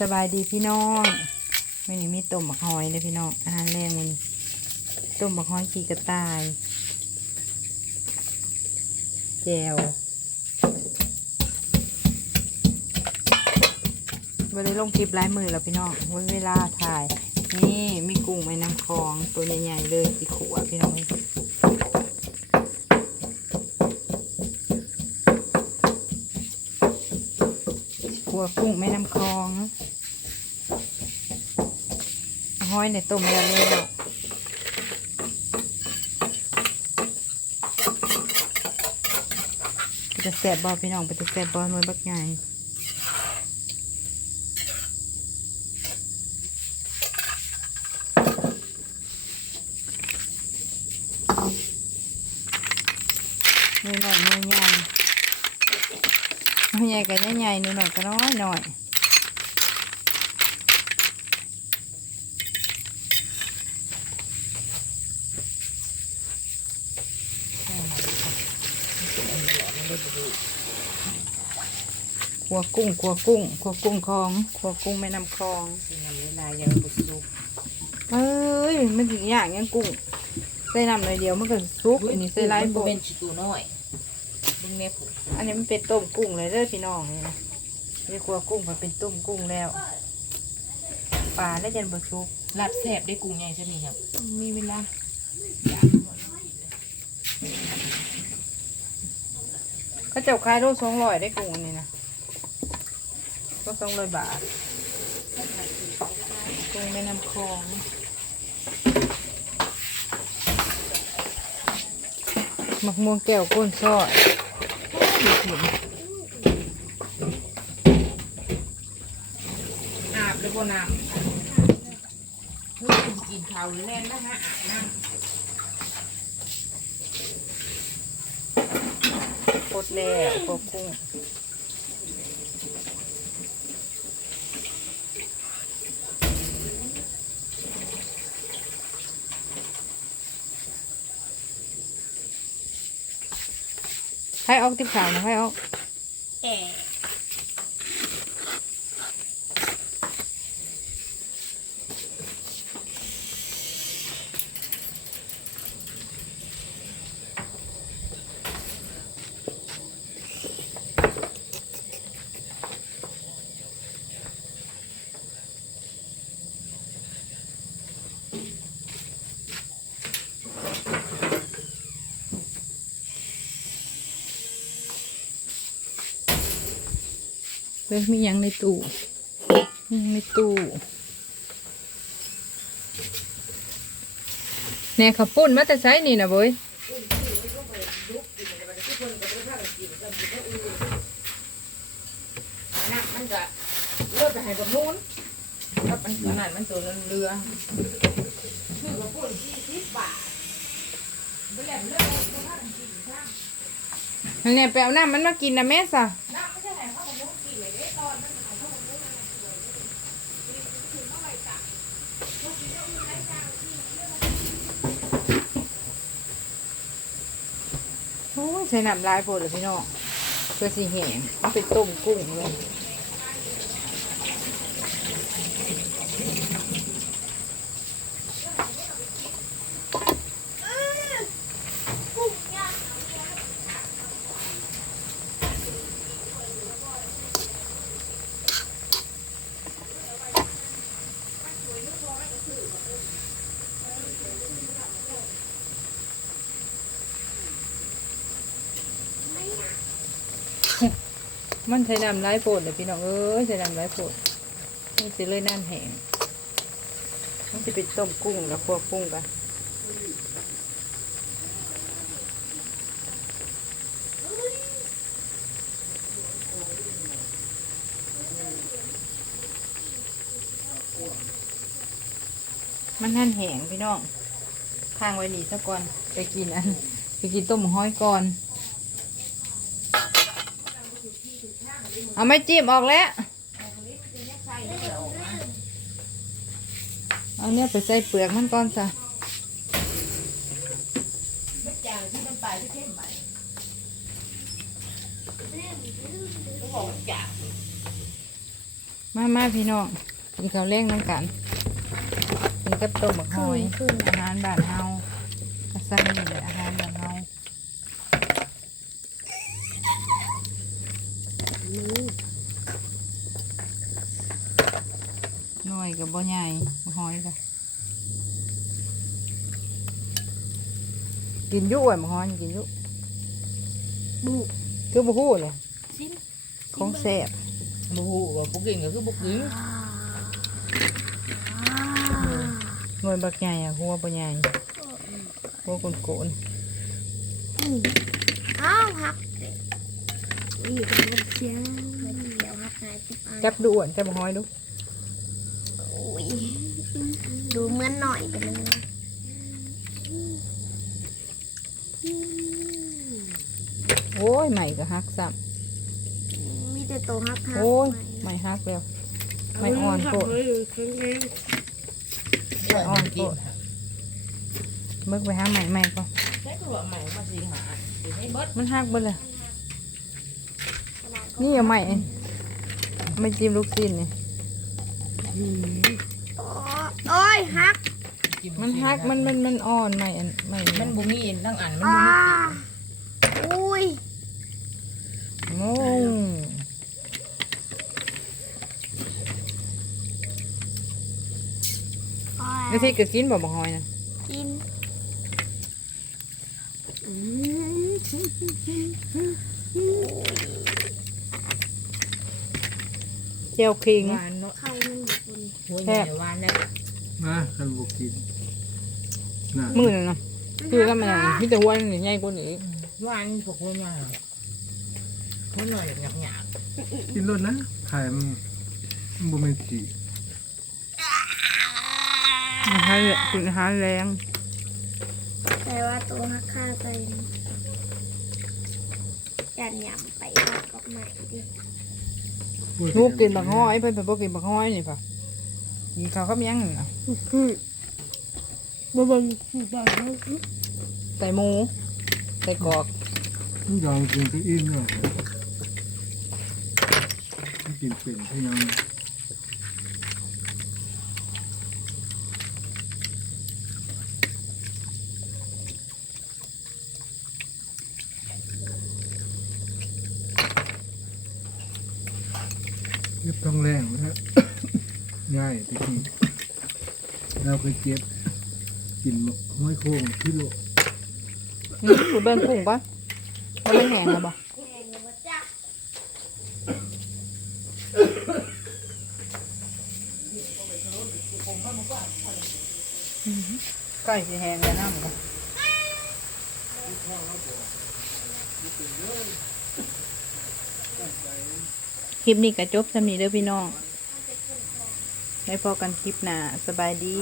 สบายดีพี่น้องไม่นี่มีต้มบักหอยเลยพี่น้องอาหารแรงมันนี้ต้มบักหอยขีกระต่ายแจววันนี้ลงคลิปไลายมือแล้วพี่น้องไว้เวลาถ่าย นี่มีกุ้งแม่น้ำคลองตัวใหญ่ๆเลยสีขวพี่น้อง วกุ้งแม่น้ำคลองห้อยในต้มแล้วแล้วจะแสบบอพี่น้องไปจะแสบบอมือบักใหญ่มือหน่อยหญ่มือ ใหญ่กับใหญ่ๆมือหน่อยก็น้อยหน่อยขัวกุ้งขัวกุ้งขัวกุ้งคลองขัวกุ้งแม่น้ำคลองสินำเวลายังบุสุกเอ้ยมันถึงอย่างงั้นกุ้งใส่น้ำหน่อยเดียวมันก็ซุกอันนี้ใส่ไร้โบเป็นชิตูน้อยบึงแม่ผูก อันนี้มันเป็นต้มกุ้งเลยเด้อพี่น้องนี่นะไม่ได้ขัวกุ้งมันเป็นต้มกุ้งแล้วปลาได้วจันบซุกลาบแสบได้กุ้งใหญ่ใช่ไหมครับ มีเวลาเขาเจ้าขายโลสองร้อยได้กุ้งอันนี้นะก็สองร้อยบาทกุ้งแม่น้ำคลองมะม่วงแก้วก้นซอด อาบแล้วบ่น้ำเฮ้ยกินเข้าแน่นนะฮะอาบน้โคตรแล้วพวกกุ้ง ให้ออกติบขาวนะให้ออก แอ เลยมีหยังในตู้มีหยังในตู้เนี่ยขับปุ้นมาแต่ไซนี่นะเว้ยน้ำมันจะเลือกไปให้บนนู้นถ้ามันขนาดมันตัวเรือคือว่าปุ่นที่สิบบาทไม่แหลมเลือกเอาผ้ากินข้างอันเนี่ยไปเอาน้ำมันมากินนะแม่สะน้ำไม่ใช่ไหนข้าวบนนู้นกินเลยเด้ตอนมันเอาข้าวบนนู้นนั่นสวยถึงเท่าไหร่จ้ะ โอ้ยใช้น้ำลายโพดเลยพี่น้องเพื่อสีแห้งมันเป็นต้มกุ้งเลย มันใส่น้ำลายโพดเลยพี่น้องเอ้ยใส่น้ำลายโพดมันสิเลยน้ำแห้งมันจะเป็นต้มกุ้งแล้วคั่วกุ้งกันมันนั่นแห้งพี่น้องข้างไว้นี่ซะก่อนไปกินอัน ไปกินต้มห้อยก่อน เอาไม่จิ้มออกแล้ว เอาเนี่ยไปใส่เปลือกมันก่อนจ้ะไม่จางที่น้ำปลาที่เข้มไปก็บอกว่าจางมามาพี่น้องกินข้าวแรงน้ำกันกินกับต้มบักหอยอาหารบ้านเฮาอาศัยนี่แหละอาหารบ้านเฮา หน่อยกับบ่ใหญ่บักหอยค่ะกินอยุ่อ้วยบักหอยกินอยุ่บุคือบ่ฮู้เลยซิมของแซ่บบ่ฮู้ว่าบ่กินก็คือบ่กินหน่วยบักใหญ่อะหัวบ่ใหญ่หัวโกนอ้าวหัก นี่เป็นเสียงเดี๋ยวหักหายติดๆจับดูอ้วนจับบักหอยดูโอ้ยดูเหมือนหน่อยไปเลยโอ้ยใหม่ก็ฮักซ้มีแต่ตัวหักหัำโอ้ยใหม่ฮักแล้วใหม่อ่อนโคตรอ่อนกินเบิกไปหาใหม่ใหม่ก่อน ใช้ตัวใหม่มาสิหาสิให้เบิดมันฮักเบิดเลย นี่เอาใหม่ไม่จิ้มลูกชิ้นนี่โอ้ยหัก มันฮักมันมันมันอ่อนใหม่อันใหม่มัมันนบ่มีทั้งอันมันอ้าบ่มีติอุ้ยโง่แล้วที่ก็กินบ่บักหอยนะกิน เจียวคิง หวานเนาะไข่มันอยู่บนหัวใหญ่หวานได้มาคันบุกินน่ะมือนั่นนะคือก็มันมีแต่หัวนี่ใหญ่กว่านี้หวานพวกหัวใหญ่หัวหน่อยหยักกินรสนะไข่มันมันบ่แม่นสีอาหารกินอาหารแรงแต่ว่าตัวหักค่าใจยันยำไปหักออกใหม่ดิ ลูกกินบักหอยเพิ่นไปบ่กินบักหอยนี่ป่ะกินข้าวกับหยังนี่น่ะบ่เบิ่งบ่เบิ่งใส่หมูใส่กรอกมันยอมกินก็อิ่มแล้วมันกินเป็นพยัง เรียบท้องแรงนะฮะง่ายตะกี้เราเคยเจ็บกินห้อยโค้งที่โลนี่คือเบิ้งกุ้งป่ะว่ามันแห้งแล้วบ่ใกล้สิแห้งแล้วน้ำก็ค ลิปนี้ก็จบสำนีเด้อพี่น้องไว้พอกันคลิปหน้าสบายดี